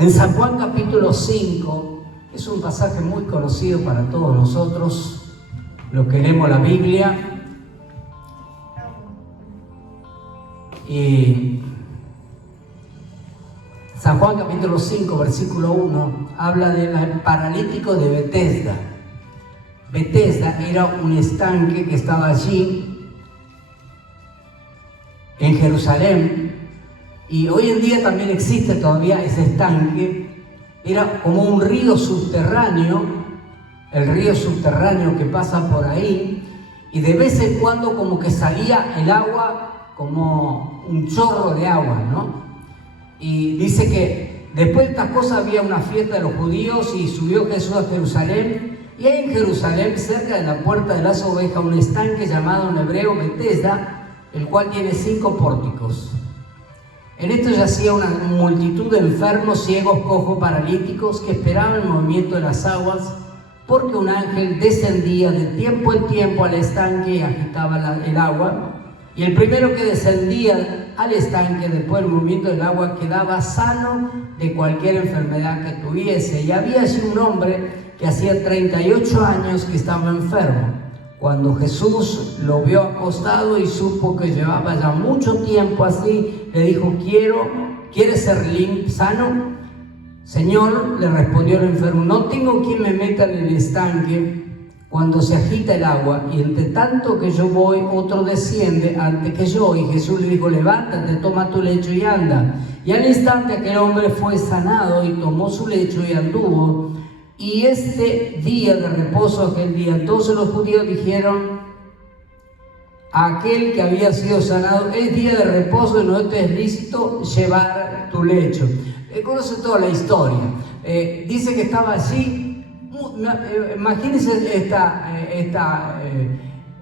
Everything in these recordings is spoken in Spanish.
En San Juan capítulo 5, es un pasaje muy conocido para todos nosotros, los que leemos la Biblia. Y San Juan capítulo 5, versículo 1, habla del paralítico de Betesda. Betesda era un estanque que estaba allí en Jerusalén, y hoy en día también existe todavía ese estanque. Era como un río subterráneo, el río subterráneo que pasa por ahí, y de vez en cuando como que salía el agua, como un chorro de agua, ¿no? Y dice que después de estas cosas había una fiesta de los judíos y subió Jesús a Jerusalén, y hay en Jerusalén, cerca de la puerta de las ovejas, un estanque llamado en hebreo Betesda, el cual tiene 5 pórticos. En esto yacía una multitud de enfermos, ciegos, cojos, paralíticos, que esperaban el movimiento de las aguas, porque un ángel descendía de tiempo en tiempo al estanque y agitaba el agua. Y el primero que descendía al estanque después del movimiento del agua quedaba sano de cualquier enfermedad que tuviese. Y había allí un hombre que hacía 38 años que estaba enfermo. Cuando Jesús lo vio acostado y supo que llevaba ya mucho tiempo así, le dijo: ¿Quieres ser sano? Señor, le respondió el enfermo, no tengo quien me meta en el estanque cuando se agita el agua, y entre tanto que yo voy, otro desciende antes que yo. Y Jesús le dijo: levántate, toma tu lecho y anda. Y al instante aquel hombre fue sanado y tomó su lecho y anduvo. Y este día de reposo, aquel día, entonces los judíos dijeron a aquel que había sido sanado: es día de reposo y no te es lícito llevar tu lecho. Conoce toda la historia. Dice que estaba allí. Imagínense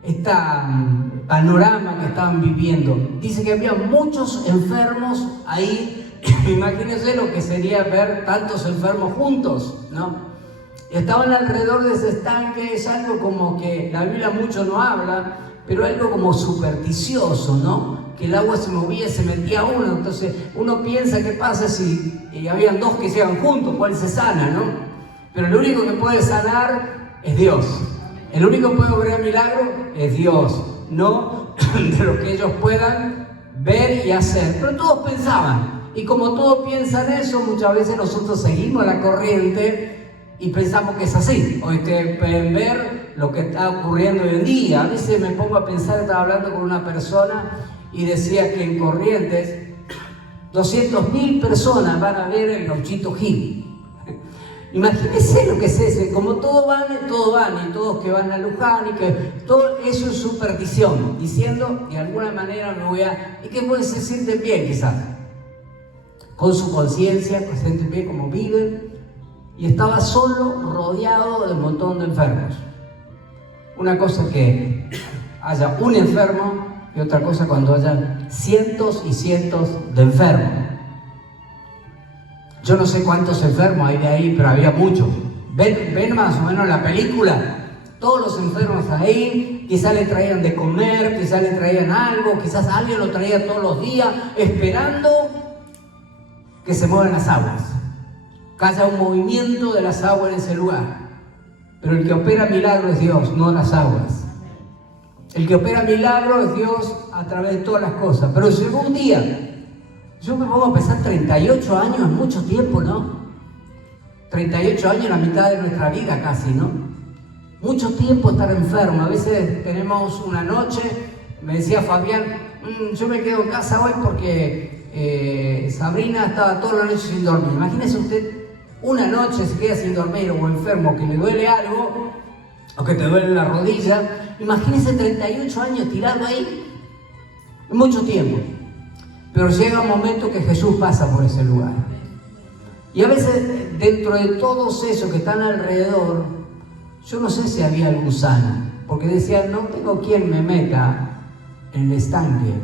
esta panorama que estaban viviendo. Dice que había muchos enfermos ahí. Imagínense lo que sería ver tantos enfermos juntos, ¿no? Estaban alrededor de ese estanque. Es algo como que la Biblia mucho no habla, pero algo como supersticioso, ¿no? Que el agua se movía y se metía uno. Entonces uno piensa: ¿qué pasa si habían dos que llegan juntos? ¿Cuál se sana, no? Pero el único que puede sanar es Dios. El único que puede obrar milagro es Dios, no de lo que ellos puedan ver y hacer. Pero todos pensaban, y como todos piensan eso, muchas veces nosotros seguimos la corriente y pensamos que es así. Hoy ustedes pueden ver lo que está ocurriendo hoy en día. A veces me pongo a pensar, estaba hablando con una persona y decía que en Corrientes 200.000 personas van a ver el Gauchito Gil. Imagínense lo que es eso. Como todos van, y todos que van a Luján, y que todo eso es superstición, diciendo: de alguna manera me voy a... Y que pues se sienten bien quizás, con su conciencia, se sienten bien como viven. Y estaba solo, rodeado de un montón de enfermos. Una cosa que haya un enfermo, y otra cosa cuando haya cientos y cientos de enfermos. Yo no sé cuántos enfermos hay de ahí, pero había muchos. Ven más o menos la película. Todos los enfermos ahí, quizás le traían de comer, quizás le traían algo, quizás alguien lo traía todos los días, esperando que se muevan las aguas, que haya un movimiento de las aguas en ese lugar. Pero el que opera milagro es Dios, no las aguas. El que opera milagro es Dios a través de todas las cosas. Pero llegó un día, yo me pongo a pensar, 38 años es mucho tiempo, ¿no? 38 años, la mitad de nuestra vida casi, ¿no? Mucho tiempo estar enfermo. A veces tenemos una noche, me decía Fabián, yo me quedo en casa hoy porque Sabrina estaba toda la noche sin dormir. Imagínese usted, una noche se queda sin dormir, o enfermo, que le duele algo, o que te duele la rodilla. Imagínese 38 años tirado ahí, mucho tiempo. Pero llega un momento que Jesús pasa por ese lugar. Y a veces, dentro de todos esos que están alrededor, yo no sé si había algún sano, porque decían: no tengo quien me meta en el estanque.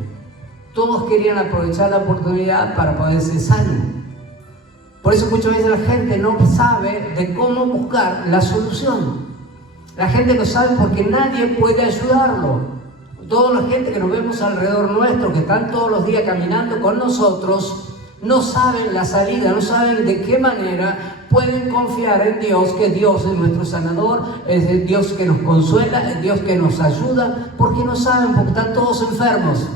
Todos querían aprovechar la oportunidad para poder ser sanos. Por eso muchas veces la gente no sabe de cómo buscar la solución. La gente no sabe porque nadie puede ayudarlo. Toda la gente que nos vemos alrededor nuestro, que están todos los días caminando con nosotros, no saben la salida, no saben de qué manera pueden confiar en Dios, que Dios es nuestro sanador, es el Dios que nos consuela, es Dios que nos ayuda, porque no saben, porque están todos enfermos.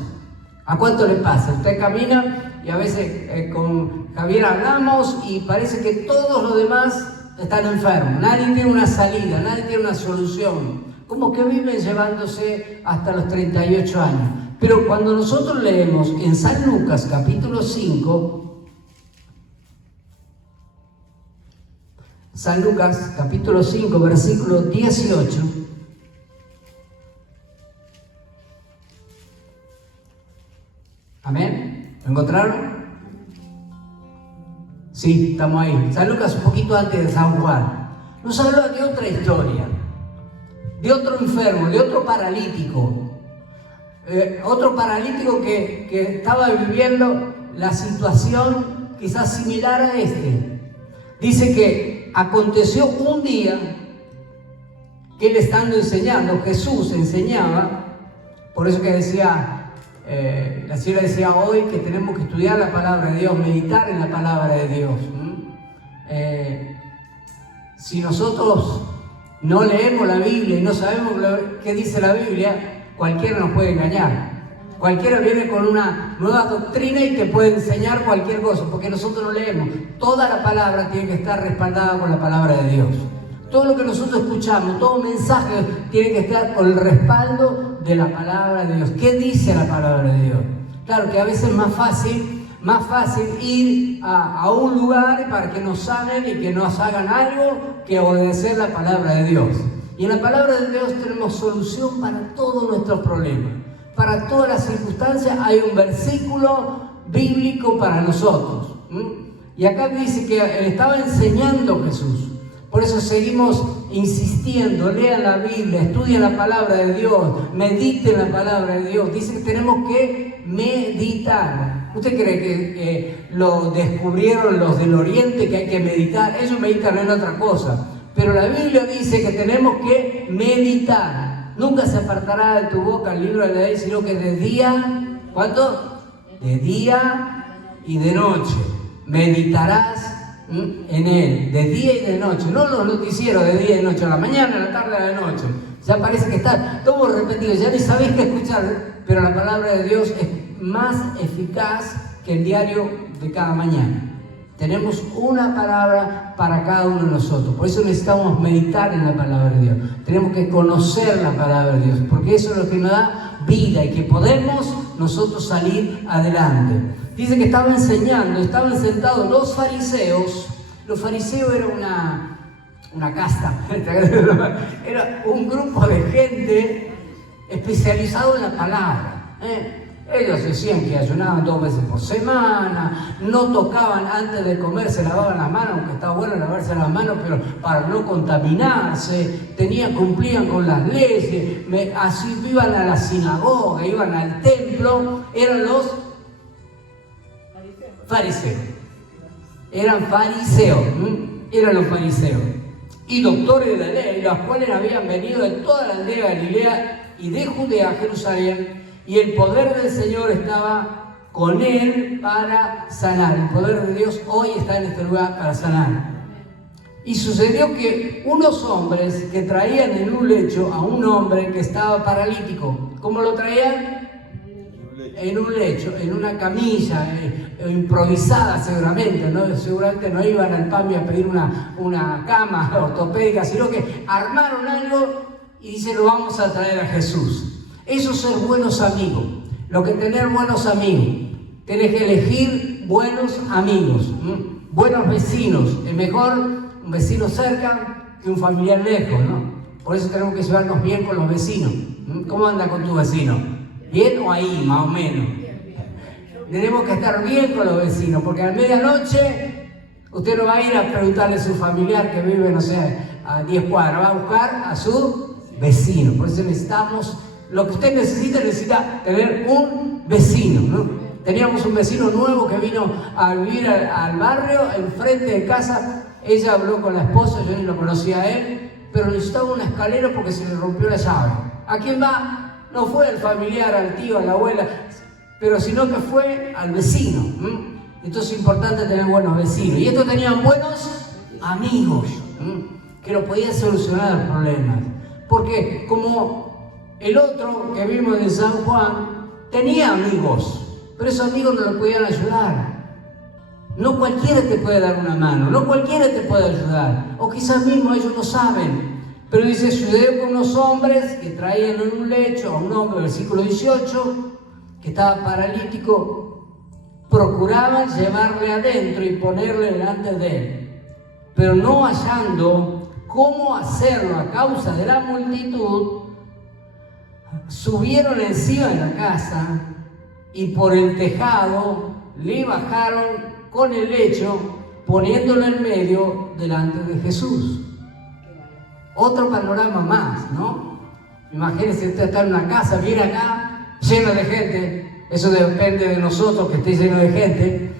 ¿A cuánto le pasa? Usted camina y a veces con Javier hablamos y parece que todos los demás están enfermos. Nadie tiene una salida, nadie tiene una solución. Como que viven llevándose hasta los 38 años. Pero cuando nosotros leemos en San Lucas capítulo 5, San Lucas capítulo 5 versículo 18, ¿amén? ¿Lo encontraron? Sí, estamos ahí. San Lucas un poquito antes de San Juan. Nos habla de otra historia, de otro enfermo, de otro paralítico. Otro paralítico que estaba viviendo la situación quizás similar a este. Dice que aconteció un día que él estando enseñando, Jesús enseñaba, por eso que decía, la señora decía hoy que tenemos que estudiar la palabra de Dios, meditar en la palabra de Dios. Si nosotros no leemos la Biblia y no sabemos qué dice la Biblia, cualquiera nos puede engañar. Cualquiera viene con una nueva doctrina y te puede enseñar cualquier cosa, porque nosotros no leemos. Toda la palabra tiene que estar respaldada con la palabra de Dios. Todo lo que nosotros escuchamos, todo mensaje tiene que estar con el respaldo de la palabra de Dios. ¿Qué dice la palabra de Dios? Claro que a veces es más fácil ir a un lugar para que nos sanen y que nos hagan algo que obedecer la palabra de Dios. Y en la palabra de Dios tenemos solución para todos nuestros problemas. Para todas las circunstancias hay un versículo bíblico para nosotros. Y acá dice que estaba enseñando Jesús. Por eso seguimos insistiendo, lean la Biblia, estudien la palabra de Dios, mediten la palabra de Dios. Dice que tenemos que meditar. ¿Usted cree que lo descubrieron los del Oriente, que hay que meditar? Ellos meditan en otra cosa. Pero la Biblia dice que tenemos que meditar. Nunca se apartará de tu boca el libro de la ley, sino que de día, ¿cuánto? De día y de noche meditarás en él, de día y de noche. No los noticieros de día y noche, a la mañana, a la tarde, a la noche. Ya parece que está todo repetido, ya ni sabéis qué escuchar, pero la palabra de Dios es más eficaz que el diario de cada mañana. Tenemos una palabra para cada uno de nosotros. Por eso necesitamos meditar en la palabra de Dios. Tenemos que conocer la palabra de Dios, porque eso es lo que nos da vida y que podemos nosotros salir adelante. Dice que estaban sentados los fariseos. Los fariseos eran una casta, era un grupo de gente especializado en la palabra. Ellos decían que ayunaban 2 veces por semana, no tocaban antes de comer, se lavaban las manos, aunque está bueno lavarse las manos, pero para no contaminarse, cumplían con las leyes, así iban a la sinagoga, iban al templo, eran los fariseos. Eran los fariseos. Y doctores de la ley, los cuales habían venido de toda la aldea de Galilea y de Judea a Jerusalén, y el poder del Señor estaba con él para sanar. El poder de Dios hoy está en este lugar para sanar. Y sucedió que unos hombres que traían en un lecho a un hombre que estaba paralítico. ¿Cómo lo traían? En un lecho, en una camilla, improvisada seguramente, ¿no? Seguramente no iban al PAMI a pedir una cama ortopédica, sino que armaron algo y dicen, lo vamos a traer a Jesús. Eso es ser buenos amigos. Lo que tener buenos amigos. Tenés que elegir buenos amigos, buenos vecinos. Es mejor un vecino cerca que un familiar lejos, ¿no? Por eso tenemos que llevarnos bien con los vecinos. ¿Cómo anda con tu vecino? ¿Bien o ahí, más o menos? Tenemos que estar bien con los vecinos, porque a medianoche usted no va a ir a preguntarle a su familiar que vive, no sé, a 10 cuadras. Va a buscar a su vecino. Por eso necesitamos... Lo que usted necesita tener un vecino, ¿no? Teníamos un vecino nuevo que vino a vivir al barrio, enfrente de casa. Ella habló con la esposa, yo ni lo conocía a él, pero necesitaba una escalera porque se le rompió la llave. ¿A quién va? No fue al familiar, al tío, a la abuela, pero sino que fue al vecino. Entonces es importante tener buenos vecinos. Y estos tenían buenos amigos, que lo podían solucionar los problemas. Porque como el otro que vimos en San Juan, tenía amigos, pero esos amigos no lo podían ayudar. No cualquiera te puede dar una mano, no cualquiera te puede ayudar. O quizás mismo ellos no saben. Pero dice, sucedió con unos hombres que traían en un lecho a un hombre, versículo 18, que estaba paralítico, procuraban llevarle adentro y ponerle delante de él. Pero no hallando cómo hacerlo a causa de la multitud, subieron encima de la casa y por el tejado le bajaron con el lecho, poniéndolo en medio delante de Jesús. Otro panorama más, ¿no? Imagínense, usted está en una casa, viene acá, lleno de gente, eso depende de nosotros, que esté lleno de gente,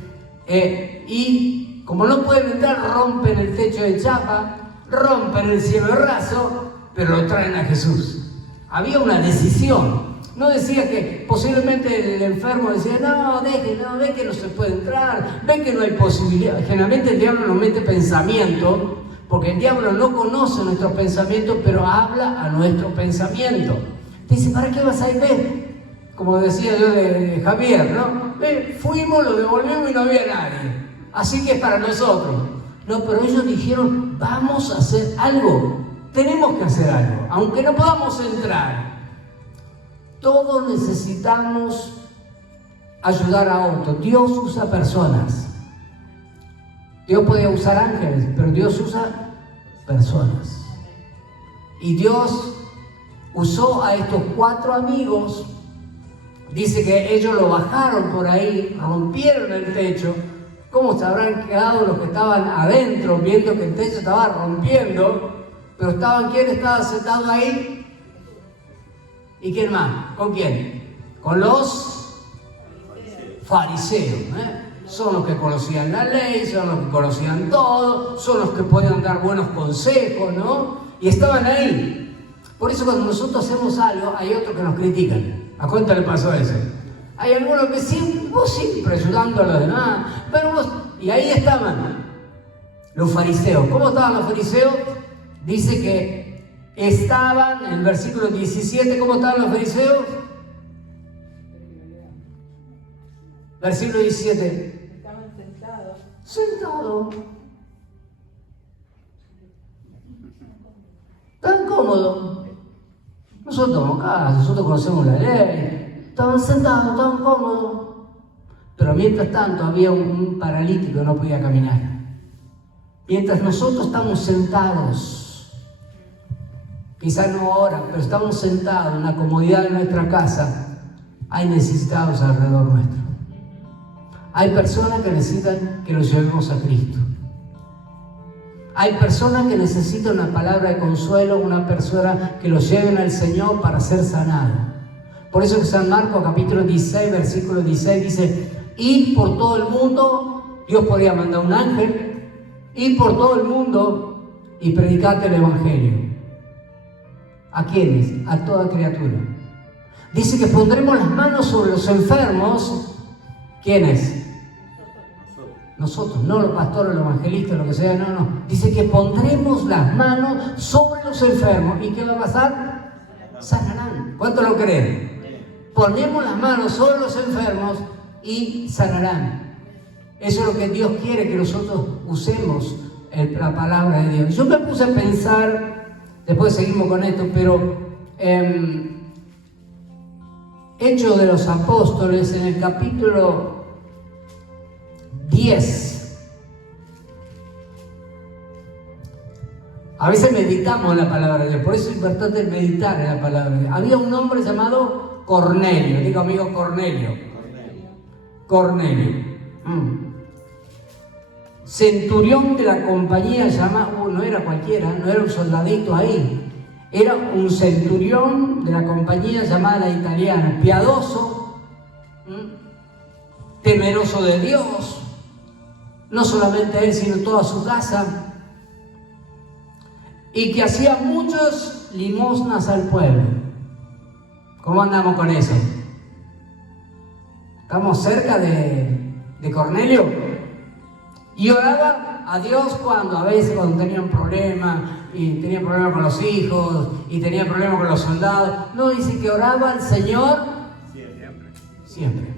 y como no pueden entrar, rompen el techo de chapa, rompen el cielo raso, pero lo traen a Jesús. Había una decisión. No decía que posiblemente el enfermo decía, no, ve que no se puede entrar, ve que no hay posibilidad. Generalmente el diablo nos mete pensamiento, porque el diablo no conoce nuestros pensamientos, pero habla a nuestro pensamiento. Te dice, ¿para qué vas a ir? Ve, como decía yo de Javier, ¿no? Ve, fuimos, lo devolvimos y no había nadie. Así que es para nosotros. No, pero ellos dijeron, vamos a hacer algo. Tenemos que hacer algo, aunque no podamos entrar. Todos necesitamos ayudar a otros. Dios usa personas. Dios podía usar ángeles, pero Dios usa personas. Y Dios usó a estos 4 amigos. Dice que ellos lo bajaron por ahí, rompieron el techo. ¿Cómo se habrán quedado los que estaban adentro viendo que el techo estaba rompiendo? Pero ¿quién estaba sentado ahí? ¿Y quién más? ¿Con quién? Con los fariseos. Son los que conocían la ley, son los que conocían todo, son los que podían dar buenos consejos, ¿no? Y estaban ahí. Por eso cuando nosotros hacemos algo, hay otros que nos critican. ¿A cuánto le pasó eso? Hay algunos que siempre ayudando a los demás, pero vos, y ahí estaban los fariseos. ¿Cómo estaban los fariseos? Dice que estaban, en el versículo 17, ¿cómo estaban los fariseos? Versículo 17. Estaban sentados. Sentados. Tan cómodos. Nosotros estamos acá, nosotros conocemos la ley. Estaban sentados, estaban cómodos. Pero mientras tanto había un paralítico que no podía caminar. Mientras nosotros estamos sentados, quizás no ahora, pero estamos sentados en la comodidad de nuestra casa, hay necesitados alrededor nuestro. Hay personas que necesitan que los llevemos a Cristo. Hay personas que necesitan una palabra de consuelo, una persona que los lleven al Señor para ser sanado. Por eso que San Marcos capítulo 16, versículo 16 dice, id por todo el mundo, Dios podía mandar un ángel, id por todo el mundo y predicad el Evangelio. ¿A quiénes? A toda criatura. Dice que pondremos las manos sobre los enfermos. ¿Quiénes? Nosotros, no los pastores, los evangelistas, lo que sea, no. Dice que pondremos las manos sobre los enfermos. ¿Y qué va a pasar? Sanarán. ¿Cuánto lo creen? Ponemos las manos sobre los enfermos y sanarán. Eso es lo que Dios quiere, que nosotros usemos la palabra de Dios. Yo me puse a pensar, después seguimos con esto, pero Hechos de los Apóstoles, en el capítulo 10. A veces meditamos en la palabra de Dios, por eso es importante meditar en la palabra de Dios. Había un hombre llamado Cornelio, digo amigo Cornelio. Cornelio. Centurión de la compañía llamada, no era cualquiera, no era un soldadito ahí, era un centurión de la compañía llamada la italiana, piadoso, temeroso de Dios. No solamente él, sino toda su casa, y que hacía muchas limosnas al pueblo. ¿Cómo andamos con eso? Estamos cerca de de Cornelio? Y oraba a Dios a veces cuando tenían problemas, y tenía problemas con los hijos, y tenía problemas con los soldados. No, dice que oraba al Señor siempre.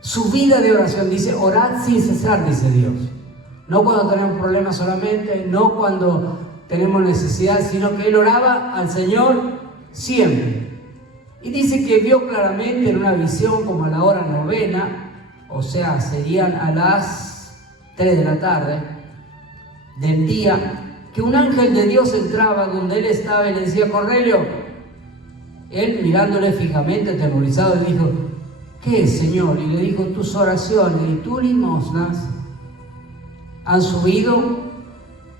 Su vida de oración, dice, orad sin cesar, dice Dios. No cuando tenemos problemas solamente, no cuando tenemos necesidad, sino que él oraba al Señor siempre. Y dice que vio claramente en una visión como a la hora 9, o sea, serían a las 3 de la tarde del día, que un ángel de Dios entraba donde él estaba y le decía, Cornelio. Él mirándole fijamente, atemorizado, le dijo, ¿qué es, Señor? Y le dijo, tus oraciones y tus limosnas han subido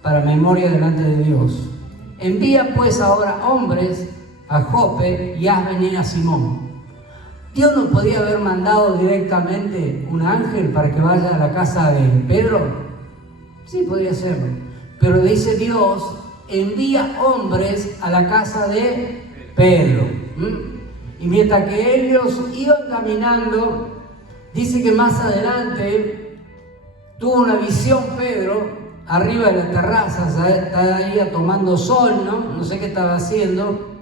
para memoria delante de Dios. Envía pues ahora hombres a Jope y haz venir a Simón. Dios no podía haber mandado directamente un ángel para que vaya a la casa de Pedro. Sí, podría serlo. Pero dice Dios, envía hombres a la casa de Pedro. Y mientras que ellos iban caminando, dice que más adelante tuvo una visión Pedro, arriba de la terraza, estaba ahí tomando sol, no sé qué estaba haciendo.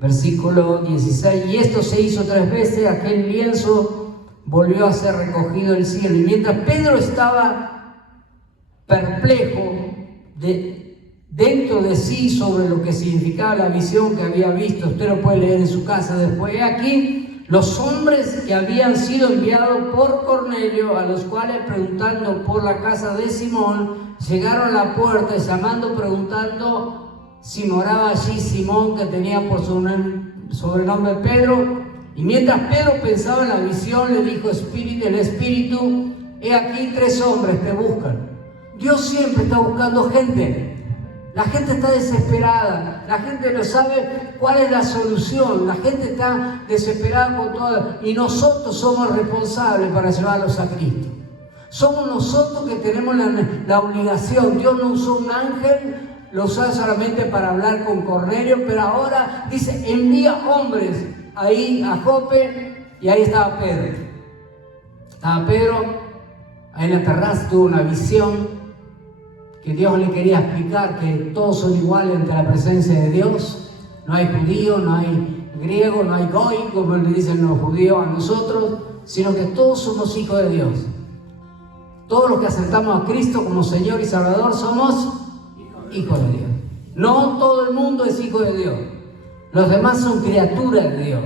Versículo 16, y esto se hizo 3 veces, aquel lienzo volvió a ser recogido del cielo. Y mientras Pedro estaba perplejo dentro de sí sobre lo que significaba la visión que había visto, usted lo puede leer en su casa después. Aquí los hombres que habían sido enviados por Cornelio, a los cuales preguntando por la casa de Simón, llegaron a la puerta llamando, preguntando si moraba allí Simón, que tenía por sobrenombre Pedro. Y mientras Pedro pensaba en la visión, le dijo el Espíritu, he aquí 3 hombres te buscan. Dios siempre está buscando gente. La gente está desesperada, la gente no sabe cuál es la solución, la gente está desesperada con todo, y nosotros somos responsables para llevarlos a Cristo. Somos nosotros que tenemos la obligación. Dios no usó un ángel, lo usó solamente para hablar con Cornelio, pero ahora dice, envía hombres ahí a Jope, y ahí estaba Pedro. Estaba Pedro ahí en la terraza, tuvo una visión que Dios le quería explicar, que todos son iguales ante la presencia de Dios. No hay judío, no hay griego, no hay goy, como le dicen los judíos a nosotros, sino que todos somos hijos de Dios. Todos los que aceptamos a Cristo como Señor y Salvador somos hijos de Dios. No todo el mundo es hijo de Dios. Los demás son criaturas de Dios.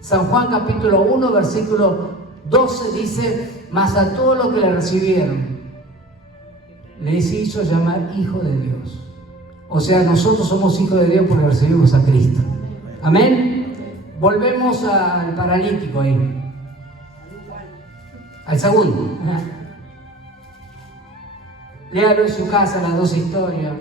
San Juan capítulo 1, versículo 12 dice, mas a todos los que le recibieron, les hizo llamar hijo de Dios. O sea, nosotros somos hijos de Dios porque recibimos a Cristo. Amén. Volvemos al paralítico ahí. Al segundo. Léalo en su casa las 2 historias.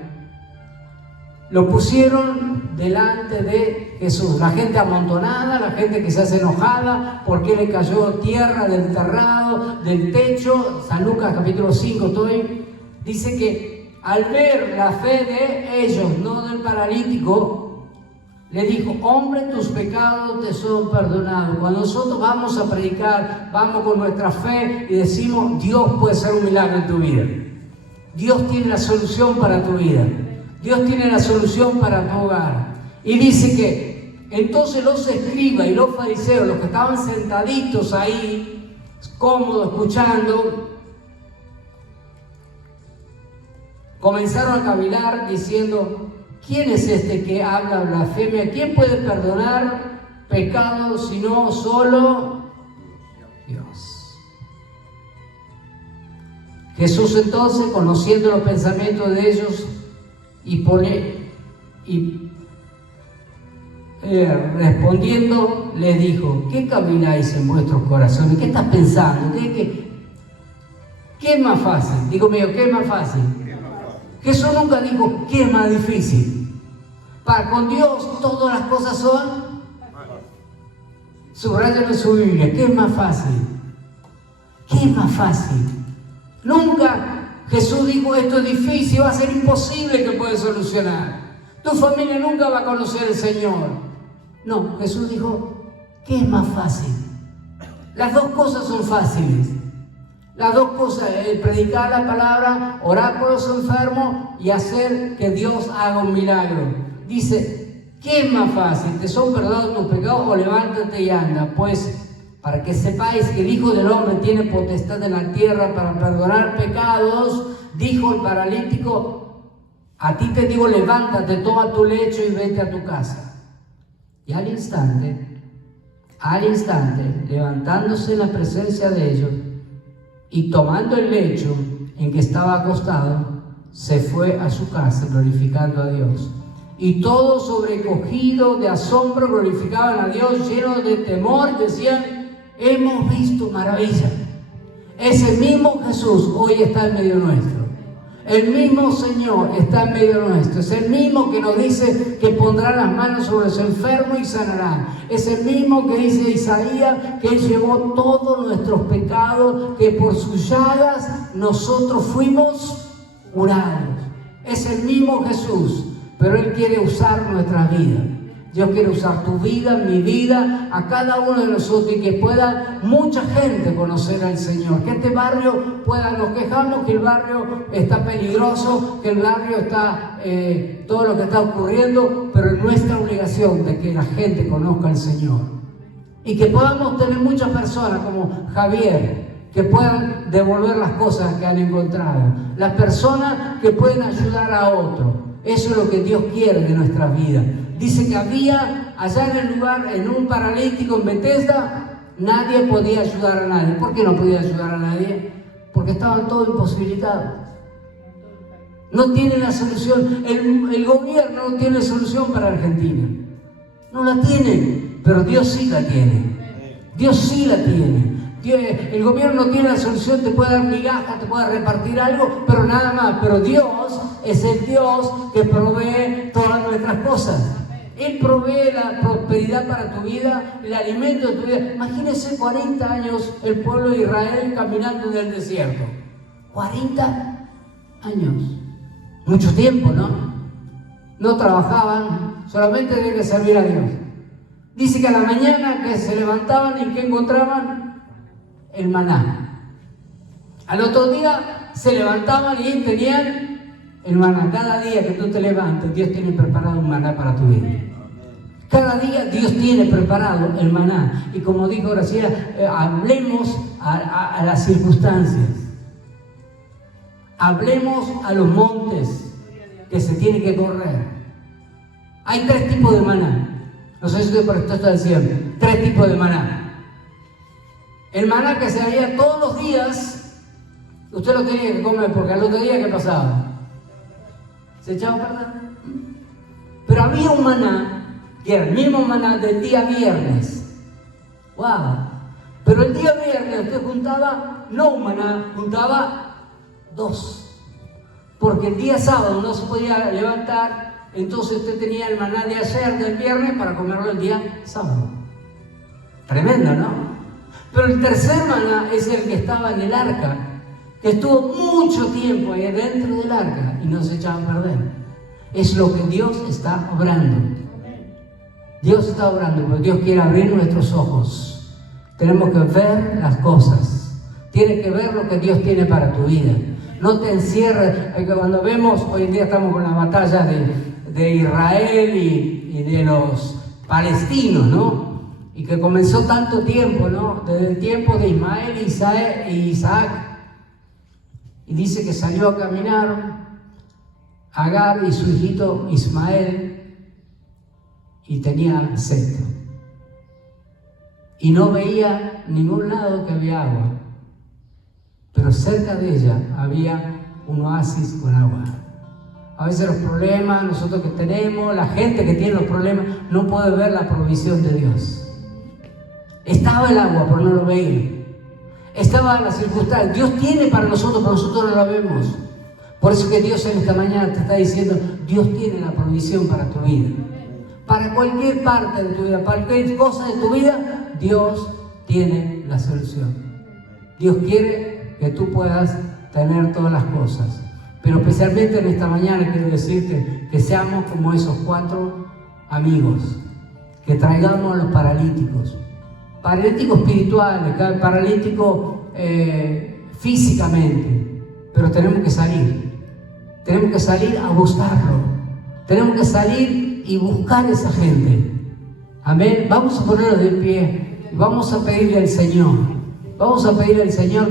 Lo pusieron delante de Jesús. La gente amontonada, la gente que se hace enojada porque le cayó tierra del terrado, del techo. San Lucas capítulo 5 estoy. Dice que al ver la fe de ellos, no del paralítico, le dijo, hombre, tus pecados te son perdonados. Cuando nosotros vamos a predicar, vamos con nuestra fe y decimos, Dios puede hacer un milagro en tu vida. Dios tiene la solución para tu vida. Dios tiene la solución para tu hogar. Y dice que entonces los escribas y los fariseos, los que estaban sentaditos ahí, cómodos, escuchando, comenzaron a cavilar diciendo, ¿quién es este que habla blasfemia? ¿Quién puede perdonar pecados sino solo Dios? Jesús entonces, conociendo los pensamientos de ellos respondiendo, les dijo, ¿qué caviláis en vuestros corazones? ¿Qué estás pensando? ¿Qué es más fácil? Digo mío, ¿qué es más fácil? Jesús nunca dijo, ¿qué es más difícil? Con Dios todas las cosas son. Subrayen en su Biblia, ¿qué es más fácil? ¿Qué es más fácil? Nunca Jesús dijo, esto es difícil, va a ser imposible que puedas solucionar. Tu familia nunca va a conocer al Señor. No, Jesús dijo, ¿Qué es más fácil? Las dos cosas son fáciles. Las dos cosas, predicar la palabra, orar por los enfermos y hacer que Dios haga un milagro. Dice, ¿qué es más fácil? ¿Te son perdonados tus pecados o levántate y anda? Pues para que sepáis que el Hijo del Hombre tiene potestad en la tierra para perdonar pecados, dijo el paralítico, a ti te digo, levántate, toma tu lecho y vete a tu casa. Y al instante, levantándose en la presencia de ellos y tomando el lecho en que estaba acostado, se fue a su casa glorificando a Dios. Y todos, sobrecogidos de asombro, glorificaban a Dios, llenos de temor, decían, hemos visto maravilla. Ese mismo Jesús hoy está en medio nuestro. El mismo Señor está en medio nuestro. Es el mismo que nos dice que pondrá las manos sobre los enfermos y sanará. Es el mismo que dice Isaías que Él llevó todos nuestros pecados, que por sus llagas nosotros fuimos curados. Es el mismo Jesús, pero Él quiere usar nuestras vidas. Dios quiere usar tu vida, mi vida, a cada uno de nosotros, y que pueda mucha gente conocer al Señor. Que este barrio pueda, nos quejamos que el barrio está peligroso, que el barrio está, todo lo que está ocurriendo, pero es nuestra obligación de que la gente conozca al Señor. Y que podamos tener muchas personas como Javier, que puedan devolver las cosas que han encontrado. Las personas que pueden ayudar a otros. Eso es lo que Dios quiere de nuestras vidas. Dice que había allá en el lugar, en un paralítico en Bethesda, nadie podía ayudar a nadie. ¿Por qué no podía ayudar a nadie? Porque estaban todos imposibilitados. No tienen la solución. El gobierno no tiene solución para Argentina. No la tiene, pero Dios sí la tiene. Dios sí la tiene. El gobierno no tiene la solución, te puede dar migajas, te puede repartir algo, pero nada más. Pero Dios es el Dios que provee todas nuestras cosas. Él provee la prosperidad para tu vida, el alimento de tu vida. Imagínense 40 años el pueblo de Israel caminando en el desierto. 40 años. Mucho tiempo, ¿no? No trabajaban, solamente tenían que servir a Dios. Dice que a la mañana que se levantaban y que encontraban el maná. Al otro día se levantaban y tenían el maná. Cada día que tú te levantes, Dios tiene preparado un maná para tu vida. Cada día Dios tiene preparado el maná. Y como dijo Graciela, hablemos a las circunstancias. Hablemos a los montes que se tienen que correr. Hay 3 tipos de maná. No sé si usted por esto está diciendo. 3 tipos de maná. El maná que se haría todos los días, usted lo tenía que comer, porque al otro día, ¿qué pasaba? Se echaba a perder. Pero había un maná, que era el mismo maná del día viernes. ¡Wow! Pero el día viernes usted juntaba, no un maná, juntaba 2. Porque el día sábado no se podía levantar, entonces usted tenía el maná de ayer, del viernes, para comerlo el día sábado. Tremendo, ¿no? Pero el tercer maná es el que estaba en el arca, que estuvo mucho tiempo ahí dentro del arca y no se echaba a perder. Es lo que Dios está obrando. Dios está obrando, porque Dios quiere abrir nuestros ojos. Tenemos que ver las cosas. Tienes que ver lo que Dios tiene para tu vida. No te encierres. Cuando vemos, hoy en día estamos con la batalla de Israel y de los palestinos, ¿no? Y que comenzó tanto tiempo, ¿no? Desde el tiempo de Ismael y Isaac. Y dice que salió a caminar Agar y su hijito Ismael y tenía sed. Y no veía ningún lado que había agua. Pero cerca de ella había un oasis con agua. A veces los problemas, nosotros que tenemos, la gente que tiene los problemas, no puede ver la provisión de Dios. Estaba el agua, pero no lo veía. Estaba la circunstancia. Dios tiene para nosotros, pero nosotros no la vemos. Por eso que Dios en esta mañana te está diciendo, Dios tiene la provisión para tu vida. Para cualquier parte de tu vida, para cualquier cosa de tu vida, Dios tiene la solución. Dios quiere que tú puedas tener todas las cosas. Pero especialmente en esta mañana quiero decirte que seamos como esos 4 amigos, que traigamos a los paralíticos, paralítico espiritual, paralítico físicamente, pero tenemos que salir a buscarlo, tenemos que salir y buscar a esa gente. Amén. Vamos a ponernos de pie y vamos a pedirle al Señor,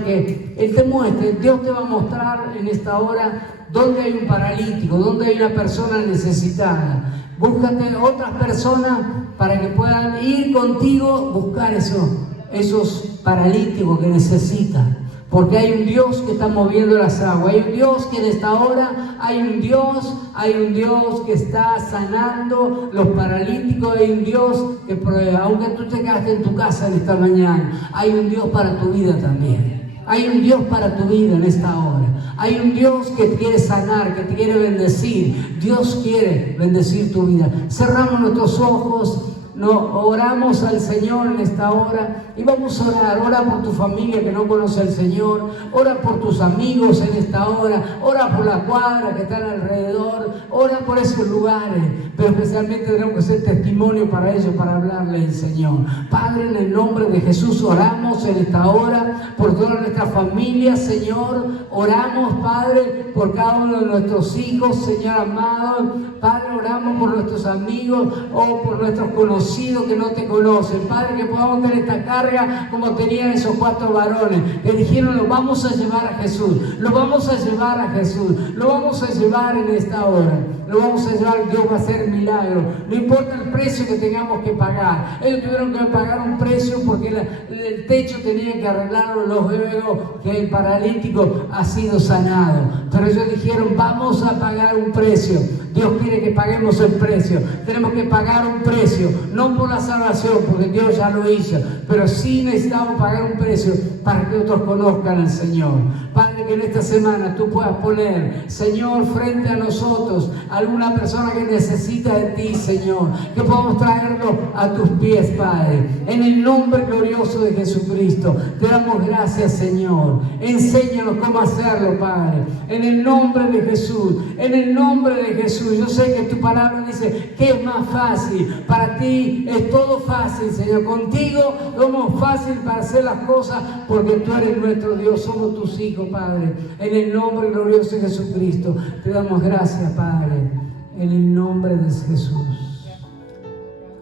que Él te muestre. Dios te va a mostrar en esta hora dónde hay un paralítico, dónde hay una persona necesitada. Búscate otras personas para que puedan ir contigo, buscar esos paralíticos que necesitan. Porque hay un Dios que está moviendo las aguas, hay un Dios que en esta hora, hay un Dios que está sanando los paralíticos, hay un Dios que, aunque tú te quedaste en tu casa en esta mañana, hay un Dios para tu vida también. Hay un Dios para tu vida en esta hora. Hay un Dios que te quiere sanar, que te quiere bendecir. Dios quiere bendecir tu vida. Cerramos nuestros ojos. Oramos al Señor en esta hora y vamos a orar. Ora por tu familia que no conoce al Señor, ora por tus amigos en esta hora, ora por la cuadra que están alrededor, ora por esos lugares, pero especialmente tenemos que ser testimonio para ellos, para hablarle al Señor. Padre, en el nombre de Jesús oramos en esta hora por toda nuestra familia, Señor. Oramos, Padre, por cada uno de nuestros hijos, Señor amado. Padre, oramos por nuestros amigos o por nuestros conocidos que no te conocen. Padre, que podamos tener esta carga como tenían esos 4 varones que dijeron: lo vamos a llevar a Jesús, lo vamos a llevar a Jesús, lo vamos a llevar en esta hora, lo vamos a llevar. Dios va a hacer milagro, no importa el precio que tengamos que pagar. Ellos tuvieron que pagar un precio porque el techo tenía que arreglarlo luego que el paralítico ha sido sanado, pero ellos dijeron: vamos a pagar un precio. Dios quiere que paguemos el precio. Tenemos que pagar un precio, no por la salvación, porque Dios ya lo hizo, pero sí necesitamos pagar un precio para que otros conozcan al Señor. Padre, que en esta semana tú puedas poner, Señor, frente a nosotros alguna persona que necesita de ti, Señor, que podamos traerlo a tus pies, Padre. En el nombre glorioso de Jesucristo, te damos gracias, Señor. Enséñanos cómo hacerlo, Padre. En el nombre de Jesús, en el nombre de Jesús. Yo sé que tu palabra dice que es más fácil. Para ti es todo fácil, Señor. Contigo somos fácil para hacer las cosas porque tú eres nuestro Dios. Somos tus hijos, Padre. En el nombre glorioso de Jesucristo, te damos gracias, Padre. En el nombre de Jesús.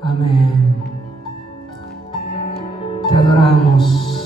Amén. Te adoramos.